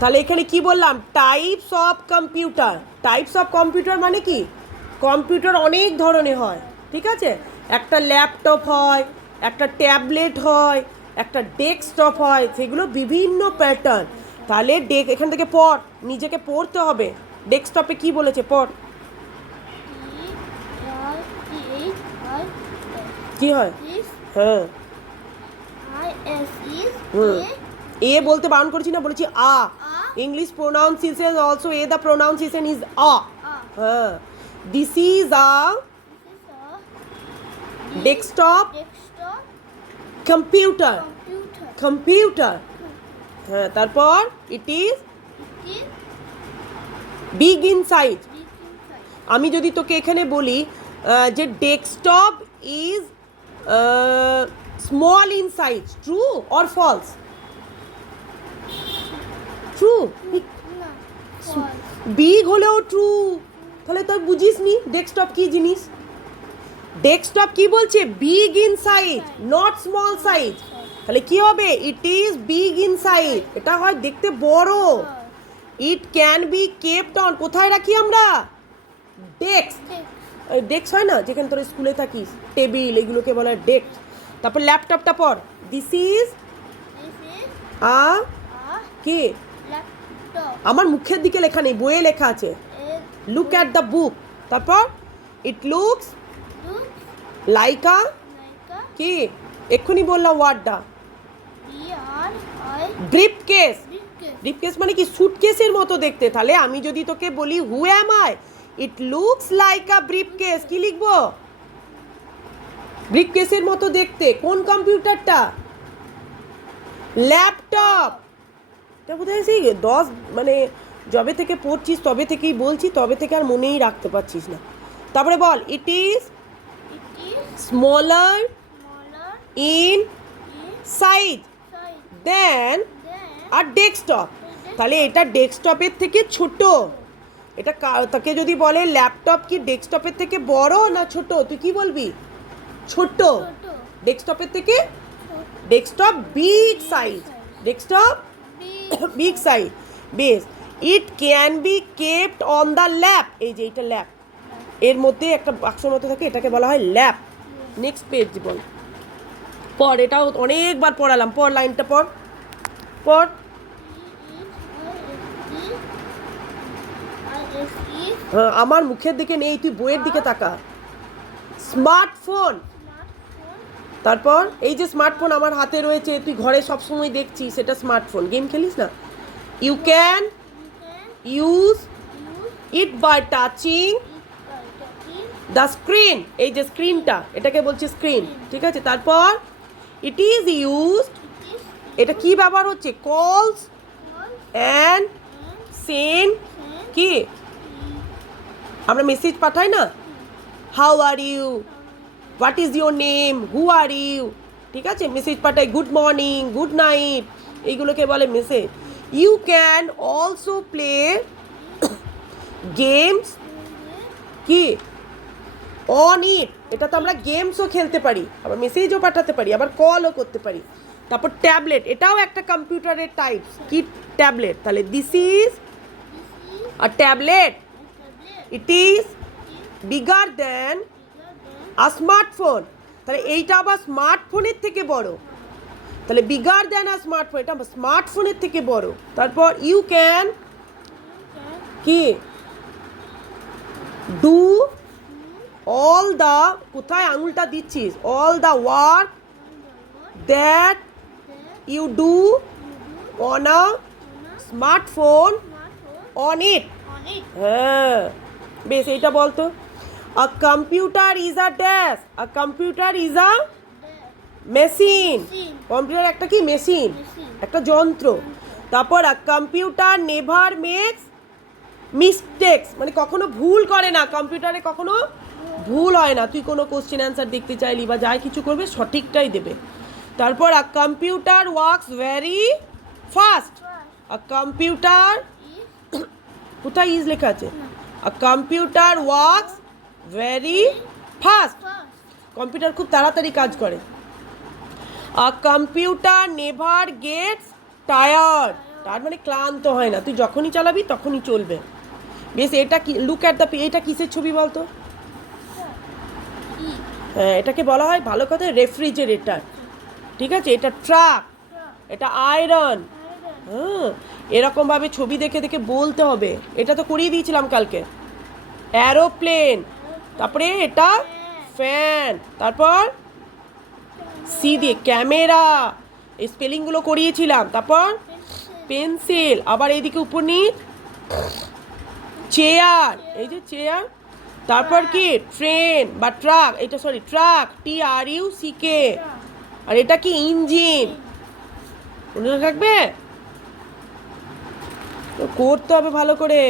তাহলে এখানে কি বললাম, types of computer. Types of computer মানে কি, কম্পিউটার অনেক ধরনের হয়, ঠিক আছে। একটা ল্যাপটপ হয়, একটা ট্যাবলেট হয়, একটা ডেস্কটপ হয়, সেগুলো বিভিন্ন প্যাটার্ন। তাহলে এখান থেকে পড়, নিজেকে পড়তে হবে। ডেস্কটপে কি বলেছে পড়। কি হয়, হ্যাঁ হুম, এ বলতে বারণ করেছি না, বলেছি a. English pronunciation also a, the pronunciation is a. হ্যাঁ, this is a desktop computer. Computer, হ্যাঁ। তারপর it is big in size. আমি যদি তোকে এখানে বলি যে desktop is small in size, true or false? True. Big হলেও ট্রু। তাহলে তুই বুঝিস নি ডেস্কটপ কি জিনিস। ডেস্কটপ কি বলছে, big in size, not small size. তাহলে কি হবে, ইট ইজ বিগ ইন সাইজ, এটা হয় দেখতে বড়। ইট ক্যান বি কেপ্ট অন, কোথায় রাখি আমরা, ডেস্ক। ডেস্ক হয় না যেখানে তোর স্কুলে থাকিস, টেবিল, এগুলোকে বলা হয় ডেস্ক। তারপর ল্যাপটপটা পর, দিস ইজ আ কি, আমার মুখের দিকে লেখা নেই, বইয়ে লেখা আছে, লুক অ্যাট দ্য বুক। তারপর ইট লুকস লাইক আ কি, এক্ষুনি বললাম ওয়ার্ডটা, ব্রিফকেস। ব্রিফকেস মানে কি, সুটকেসের মতো দেখতে। তাহলে আমি যদি তোকে বলি who am I, it looks like a briefcase, কি লিখবো, ব্রিফকেসের মতো দেখতে। কোন কম্পিউটারটা, ল্যাপটপ। এটা বোধহয় সেই 10 মানে যবে থেকে পড়ছিস তবে থেকেই বলছি, তবে থেকে আর মনেই রাখতে পারছিস না। তারপরে বল, it is smaller in size then a desktop. তাহলে এটা ডেস্কটপের থেকে ছোট। এটা তাকে যদি বলে ল্যাপটপ কি ডেস্কটপের থেকে বড় না ছোট, তুই কি বলবি, ছোট। ডেস্কটপের থেকে, desktop big size, desktop big size, বেশ। It can be kept on the lap, এই যে এটা ল্যাপ, এর মধ্যে একটা বাক্সের মতো থাকে, এটাকে বলা হয় ল্যাপ। নেক্সট পেজ বল, পড়, এটাও অনেকবার পড়ালাম, পড় লাইনটা পড়, পড়। হ্যাঁ, আমার মুখের দিকে নেই, তুই বইয়ের দিকে তাকা। স্মার্টফোন। তারপর এই যে স্মার্টফোন আমার হাতে রয়েছে, তুই ঘরে সবসময় দেখছিস, সেটা স্মার্টফোন, গেম খেলিস না। You can use it by touching the screen, এই যে স্ক্রিনটা, এটাকে বলছি স্ক্রিন, ঠিক আছে। তারপর ইট ইজ ইউজড, এটা কি ব্যবহার হচ্ছে, কলস অ্যান্ড সেন্ড, কি আমরা মেসেজ পাঠাই না, how are you, what is your name, who are you, ঠিক আছে, মেসেজ পাঠাই, গুড মর্নিং, গুড নাইট, এইগুলোকে বলে message. You can also play games, কি অন ইট, এটা তো আমরা গেমসও খেলতে পারি, আবার মেসেজও পাঠাতে পারি, আবার কলও করতে পারি। তারপর ট্যাবলেট, এটাও একটা কম্পিউটারের টাইপস, কি ট্যাবলেট। তাহলে this is a tablet, it is bigger then a smartphone. তাহলে এইটা আবার স্মার্টফোনের থেকে বড়, তাহলে বিগার দেন আ স্মার্টফোন, এটা স্মার্টফোনের থেকে বড়। তারপর ইউ ক্যান কি, ডু অল দ্য, কোথায় আঙুলটা দিচ্ছিস, all the work that you do on a smartphone on it. হ্যাঁ, বেশ, এইটা বলতো, a computer is a dash, a computer is a machine. Computer একটা কি, মেশিন, একটা যন্ত্র। তারপর a computer never makes mistakes, মানে কখনো ভুল করে না, কম্পিউটারে কখনো ভুল হয় না। তুই কোনো কোশ্চেন অ্যান্সার দেখতে চাইলি বা যাই কিছু করবে সঠিকটাই দেবে। তারপর a computer works very fast, a computer, কোথায় ইজ লেখা আছে, a computer works very fast, computer খুব তাড়াতাড়ি কাজ করে। A computer never gets tired, তার মানে ক্লান্ত হয় না, তুই যখনই চালাবি তখনই চলবে। বেশ, এটা কি, লুক অ্যাট দ্য, এটা কিসের ছবি বলতো? হ্যাঁ, এটাকে বলা হয় ভালো কথা রেফ্রিজারেটর, ঠিক আছে? এটা ট্রাক, এটা আয়রন। হ্যাঁ, এরকমভাবে ছবি দেখে দেখে বলতে হবে। এটা তো করিয়ে দিয়েছিলাম কালকে। অ্যারোপ্লেন, তারপরে এটা ফ্যান, তারপর সি দিয়ে ক্যামেরা, এই স্পেলিংগুলো করিয়েছিলাম। তারপর পেন্সিল, আবার এইদিকে উপর নিচ চেয়ার, এই যে চেয়ার। তারপর কি ট্রেন বা ট্রাক, এটা সরি ট্রাক, TRUCK। আর এটা কি ইঞ্জিন, মনে থাকবে? তো করতে হবে ভালো করে।